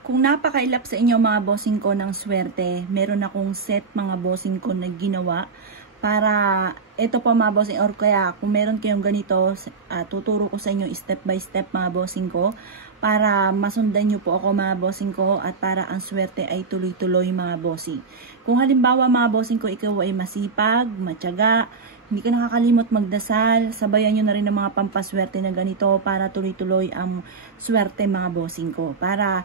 Kung napakailap sa inyo mga bossing ko ng swerte, meron akong set mga bossing ko na ginawa para ito po mga bossing, or kaya kung meron kayong ganito, tuturo ko sa inyo step by step mga bossing ko para masundan nyo po ako mga bossing ko at para ang swerte ay tuloy-tuloy mga bossing. Kung halimbawa mga bossing ko ikaw ay masipag, matyaga, hindi ka nakakalimot magdasal, sabayan nyo na rin ng mga pampaswerte na ganito para tuloy-tuloy ang swerte mga bossing ko. Para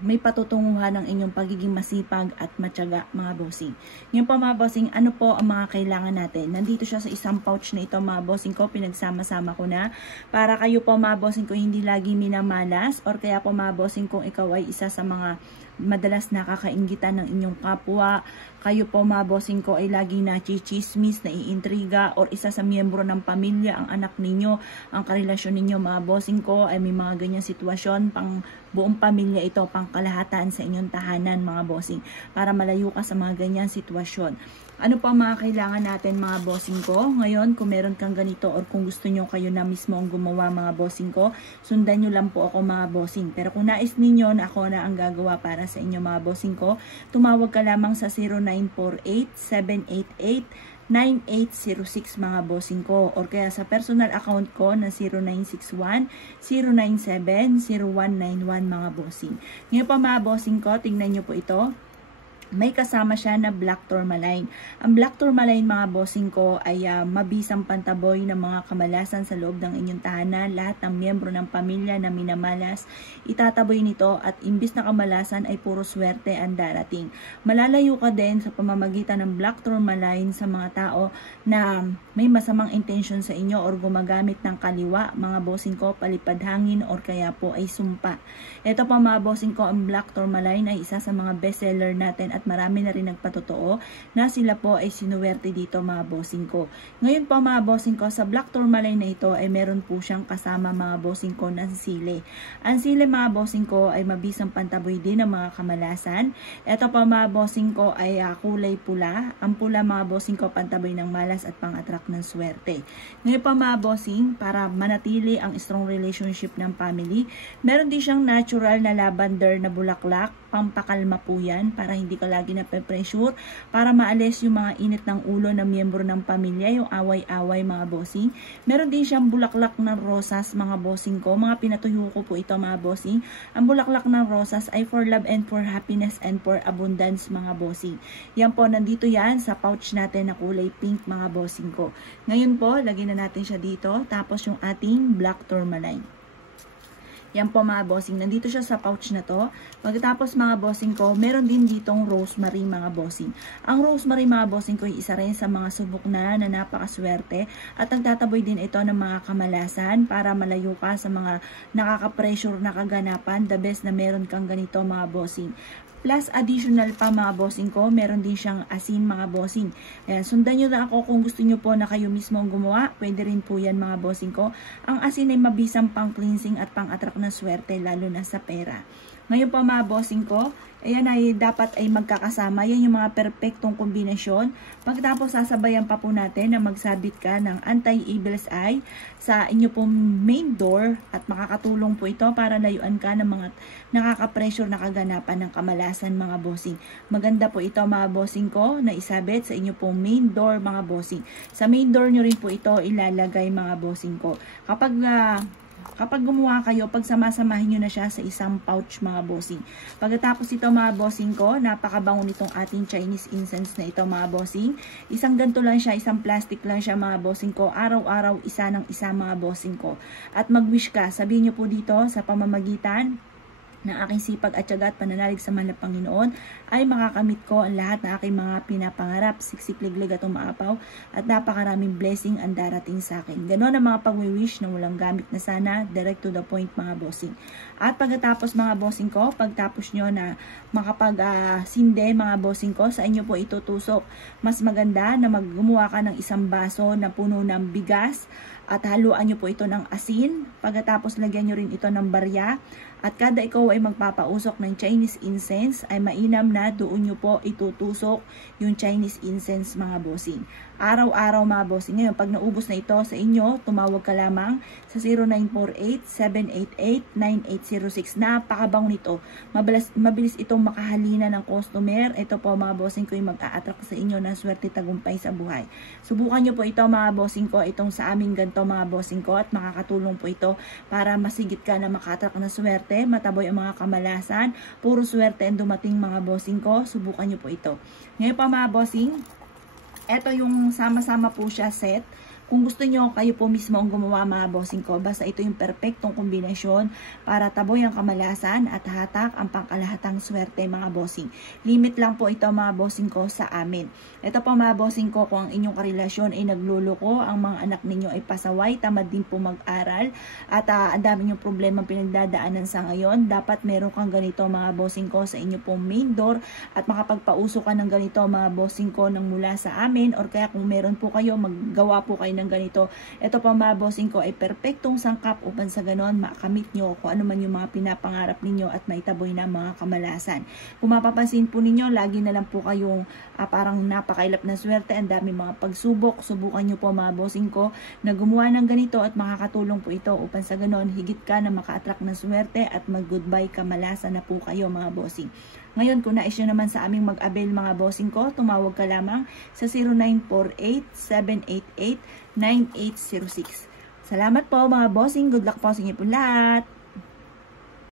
may patutunguhan ng inyong pagiging masipag at matyaga mga bossing. Ngayon po mga bossing, ano po ang mga kailangan natin? Nandito siya sa isang pouch na ito mga bossing ko, pinagsama-sama ko na para kayo po mga bossing ko hindi lagi minamalas, or kaya po mga bossing kung ikaw ay isa sa mga madalas nakakainggitan ng inyong kapwa, kayo po mga bossing ko ay laging nachichismis, naiintriga, or isa sa miyembro ng pamilya, ang anak ninyo, ang karelasyon ninyo mga bossing ko ay may mga ganyang sitwasyon, pang buong pamilya ito, pang kalahatan sa inyong tahanan mga bossing, para malayo ka sa mga ganyang sitwasyon. Ano pa mga kailangan natin mga bossing ko? Ngayon, kung meron kang ganito or kung gusto nyo kayo na mismo ang gumawa mga bossing ko, sundan nyo lang po ako mga bossing. Pero kung nais ninyo na ako na ang gagawa para sa inyo mga bossing ko, tumawag ka lamang sa 0948-788-9806 mga bossing ko, or kaya sa personal account ko na 0961-097-0191 mga bossing. Ngayon pa mga bossing ko, tingnan nyo po ito. May kasama siya na black tourmaline. Ang black tourmaline mga bossing ko ay mabisang pantaboy ng mga kamalasan sa loob ng inyong tahanan. Lahat ng miyembro ng pamilya na minamalas, itataboy nito at imbis na kamalasan ay puro swerte ang darating. Malalayo ka din sa pamamagitan ng black tourmaline sa mga tao na may masamang intention sa inyo or gumagamit ng kaliwa mga bossing ko, palipad hangin or kaya po ay sumpa. Ito pa mga bossing ko, ang black tourmaline ay isa sa mga bestseller natin at marami na rin nagpatotoo na sila po ay sinuwerte dito mga bossing ko. Ngayon po mga bossing ko, sa black tourmaline na ito ay meron po siyang kasama mga bossing ko na sili. Ang sili mga bossing ko ay mabisang pantaboy din ng mga kamalasan. Ito po mga bossing ko ay kulay pula. Ang pula mga bossing ko pantaboy ng malas at pang-attract ng swerte. Ngayon po mga bossing, para manatili ang strong relationship ng family, meron din siyang natural na lavender na bulaklak. Pampakalma po yan para hindi ka lagi na pressure, para maalis yung mga init ng ulo ng miyembro ng pamilya, yung away-away mga bossing. Meron din siyang bulaklak ng rosas mga bossing ko, mga pinatuyo ko po ito mga bossing. Ang bulaklak ng rosas ay for love and for happiness and for abundance mga bossing. Yan po, nandito yan sa pouch natin na kulay pink mga bossing ko. Ngayon po, lagyan na natin siya dito, tapos yung ating black tourmaline. Yan po mga bossing, nandito siya sa pouch na to. Pagkatapos mga bossing ko, meron din ditong rosemary mga bossing. Ang rosemary mga bossing ko ay isa rin sa mga subok na napakaswerte at nagtataboy din ito ng mga kamalasan para malayo ka sa mga nakaka-pressure na kaganapan. The best na meron kang ganito mga bossing. Plus additional pa mga bossing ko, meron din siyang asin mga bossing. Ayan, sundan nyo na ako kung gusto nyo po na kayo mismo ang gumawa. Pwede rin po yan mga bossing ko. Ang asin ay mabisang pang cleansing at pang attract ng swerte lalo na sa pera. Ngayon po mga bossing ko, ayan ay dapat ay magkakasama. Yan yung mga perfectong kombinasyon. Pagkatapos sasabayan pa po natin na magsabit ka ng anti-evil's eye sa inyo pong main door at makakatulong po ito para layuan ka ng mga nakaka-pressure na kaganapan ng kamalasan mga bossing. Maganda po ito mga bossing ko na isabit sa inyo pong main door mga bossing. Sa main door nyo rin po ito ilalagay mga bossing ko. Kapag gumawa kayo, pagsamasamahin nyo na siya sa isang pouch mga bossing. Pagkatapos ito mga bossing ko, napakabango nitong ating Chinese incense na ito mga bossing. Isang ganito lang siya, isang plastic lang siya mga bossing ko. Araw-araw isa ng isa mga bossing ko. At mag-wish ka, sabihin nyo po dito sa pamamagitan ng aking sipag at tiyaga at pananalig sa mahal na Panginoon ay makakamit ko ang lahat na aking mga pinapangarap, siksik-liglig at umaapaw at napakaraming blessing ang darating sa akin. Ganon ang mga pag-wish na walang gamit na sana, direct to the point mga bossing. At pagkatapos mga bossing ko, pagtapos nyo na makapag-sinde mga bossing ko, sa inyo po itutusok. Mas maganda na gumawa ka ng isang baso na puno ng bigas at haluan nyo po ito ng asin. Pagkatapos lagyan nyo rin ito ng barya At kada ikaw ay magpapausok ng Chinese incense, ay mainam na doon nyo po itutusok yung Chinese incense mga bossing. Araw-araw mga bossing. Ngayon, pag naubos na ito sa inyo, tumawag ka lamang sa 0948-788-9806. Napakabango nito. Mabilis itong makahalina ng customer. Ito po mga bossing ko yung mag-a-attract sa inyo ng swerte tagumpay sa buhay. Subukan nyo po ito mga bossing ko, itong sa aming ganito mga bossing ko, at makakatulong po ito para masigit ka na maka-attract ng swerte, mataboy ang mga kamalasan, puro swerte ang dumating mga bossing ko. Subukan nyo po ito. Ngayon pa mga bossing, ito yung sama-sama po siya set. Kung gusto nyo, kayo po mismo ang gumawa mga bossing ko. Basta ito yung perfectong kombinasyon para taboy ang kamalasan at hatak ang pangkalahatang swerte mga bossing. Limit lang po ito mga bossing ko sa amin. Ito po mga bossing ko, kung ang inyong karelasyon ay nagluloko, ang mga anak ninyo ay pasaway, tamad din po mag-aral, at ang dami nyong problema pinagdadaanan sa ngayon, dapat meron kang ganito mga bossing ko sa inyo pong main door, at makapagpauso ka ng ganito mga bossing ko ng mula sa amin, or kaya kung meron po kayo, maggawa po kayo ng ganito. Ito pa mga bossing ko ay perfectong sangkap upang sa ganon makamit nyo kung ano man yung mga pinapangarap ninyo at maitaboy na mga kamalasan. Kung mapapansin po ninyo, lagi na lang po kayong parang napakailap na swerte, ang dami mga pagsubok. Subukan nyo po mga bossing ko na gumawa ng ganito at makakatulong po ito upang sa ganon higit ka na maka-attract ng swerte at mag-goodbye kamalasan na po kayo mga bossing. Ngayon, kung nais nyo naman sa aming mag-avail mga bossing ko, tumawag ka lamang sa 0948-788-9806. Salamat po mga bossing. Good luck po sa inyo po lahat.